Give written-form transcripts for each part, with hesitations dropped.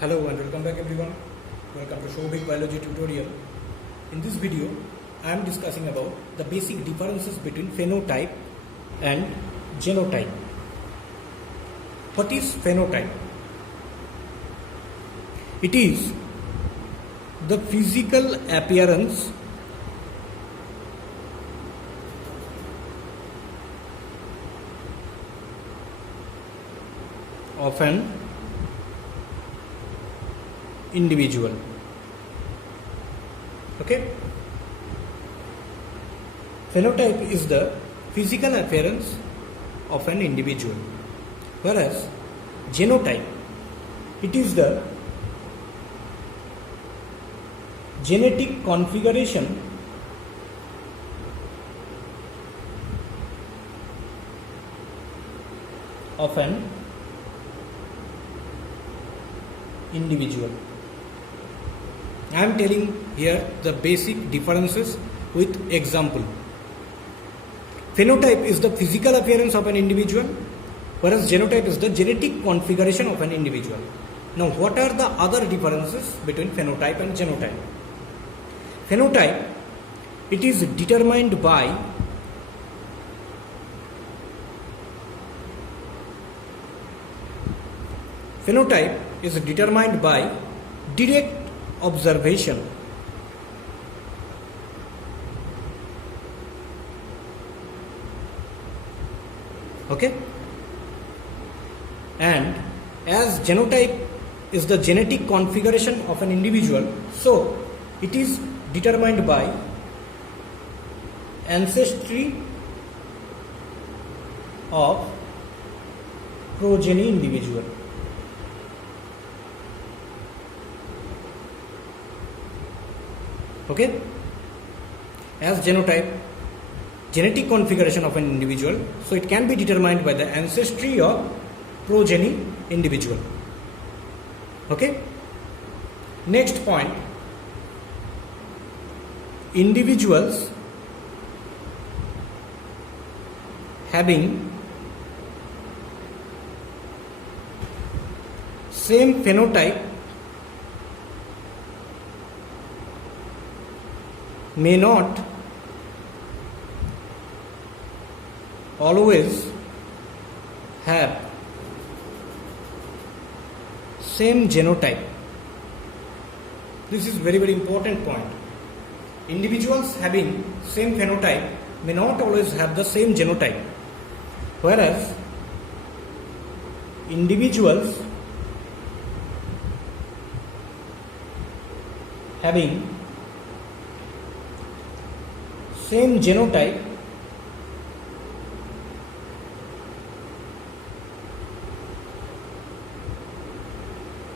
Hello and welcome back everyone. Welcome to Shobhik Biology tutorial. In this video, I am discussing about the basic differences between phenotype and genotype. What is phenotype? It is the physical appearance of an individual. Okay, phenotype is the physical appearance of an individual, whereas genotype, it is the genetic configuration of an individual. I am telling here the basic differences with example. Phenotype is the physical appearance of an individual, whereas genotype is the genetic configuration of an individual. Now, what are the other differences between phenotype and genotype? Phenotype, it is determined by direct observation. Okay, and as genotype is the genetic configuration of an individual, so it is determined by ancestry of progeny individual. Okay, as genotype, genetic configuration of an individual, so it can be determined by the ancestry of progeny individual. Okay, next point, individuals having same phenotype may not always have same genotype. This is very important point. Individuals having same phenotype may not always have the same genotype, whereas individuals having same genotype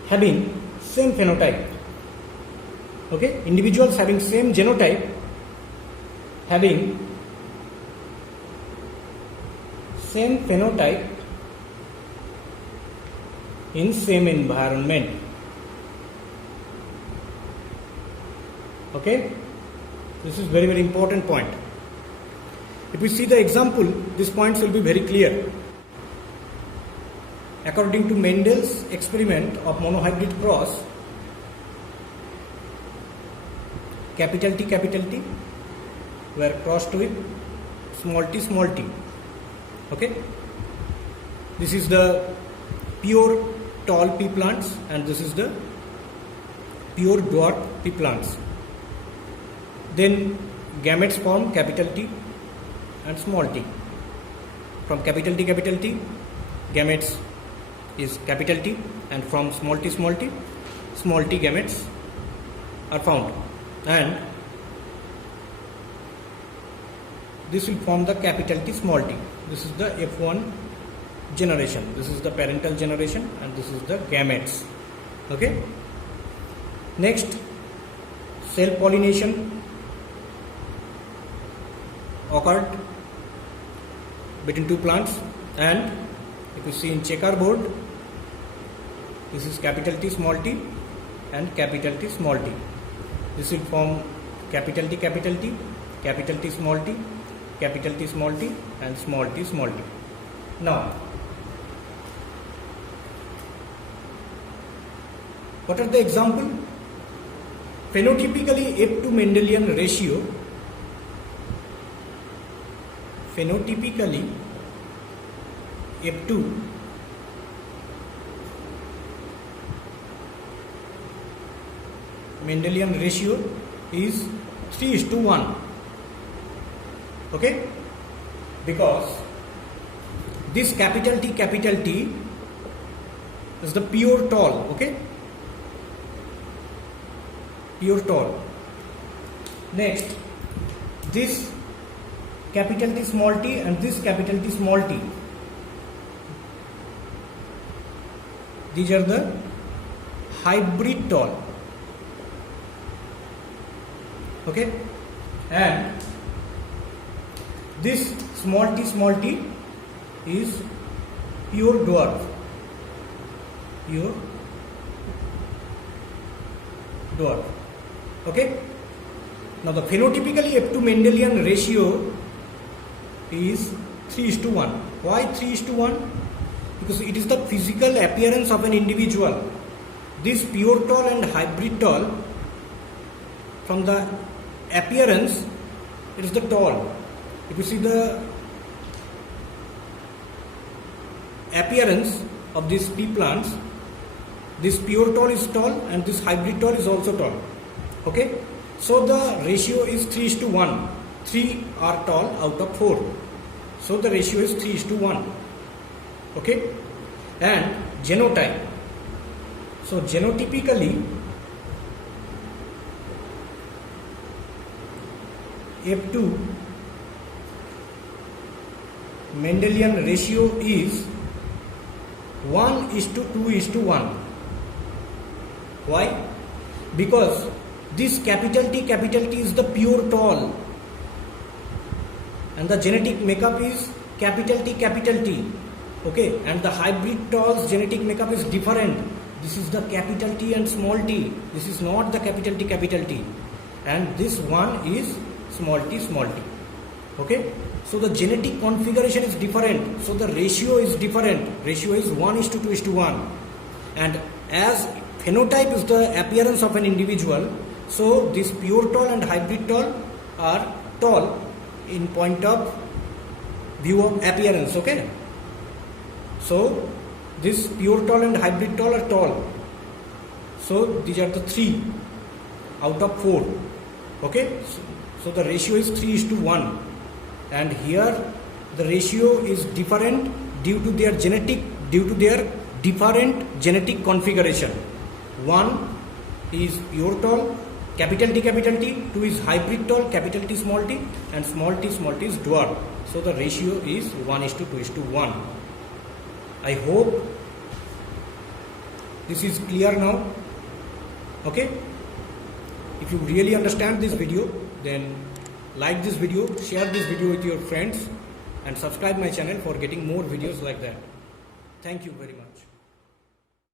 having same phenotype. Okay, individuals having same genotype having same phenotype in same environment. Okay, this is very important point. If we see the example, these points will be very clear. According to Mendel's experiment of monohybrid cross, capital T were crossed with small t. Okay, this is the pure tall pea plants and this is the pure dwarf pea plants. Then gametes form capital T and small t. From capital T, gametes is capital T, and from small t, small t gametes are found, and this will form the capital T, small t. This is the F1 generation, this is the parental generation, and this is the gametes. Okay, next, cell pollination occurred between two plants, and if you see in checkerboard, this is capital T small t and capital T small t. This will form capital T, capital T small t, capital T small t and small t small t. Now What are the example? Phenotypically F2 Mendelian ratio. Phenotypically F2 Mendelian ratio is 3:1. Okay? Because this capital T is the pure tall. Okay? Pure tall. Next, this capital T small t and this capital T small t. These are the hybrid tall. Okay? And this small t is pure dwarf. Pure dwarf. Okay? Now the phenotypically F2 Mendelian ratio is 3:1. Why 3:1? Because it is the physical appearance of an individual. This pure tall and hybrid tall, from the appearance, it is the tall. If you see the appearance of these pea plants, this pure tall is tall and this hybrid tall is also tall. Okay? So the ratio is 3:1. 3 are tall out of 4. So the ratio is 3:1. Okay? And genotype. So genotypically F2 Mendelian ratio is 1:2:1. Why? Because this capital T is the pure tall and the genetic makeup is capital T. Okay, and the hybrid tall's genetic makeup is different. This is the capital T and small t. This is not the capital T. And this one is small t. Okay, so the genetic configuration is different. So the ratio is different. Ratio is 1:2:1. And as phenotype is the appearance of an individual, so this pure tall and hybrid tall are tall in point of view of appearance. Okay, so this pure tall and hybrid tall are tall. So these are the 3 out of 4. Okay, so the ratio is 3:1. And here the ratio is different due to their different genetic configuration. One is pure tall, capital T, 2 is hybrid tall, capital T, and small t is dwarf. So the ratio is 1:2:1. I hope this is clear now. Okay? If you really understand this video, then like this video, share this video with your friends, and subscribe my channel for getting more videos like that. Thank you very much.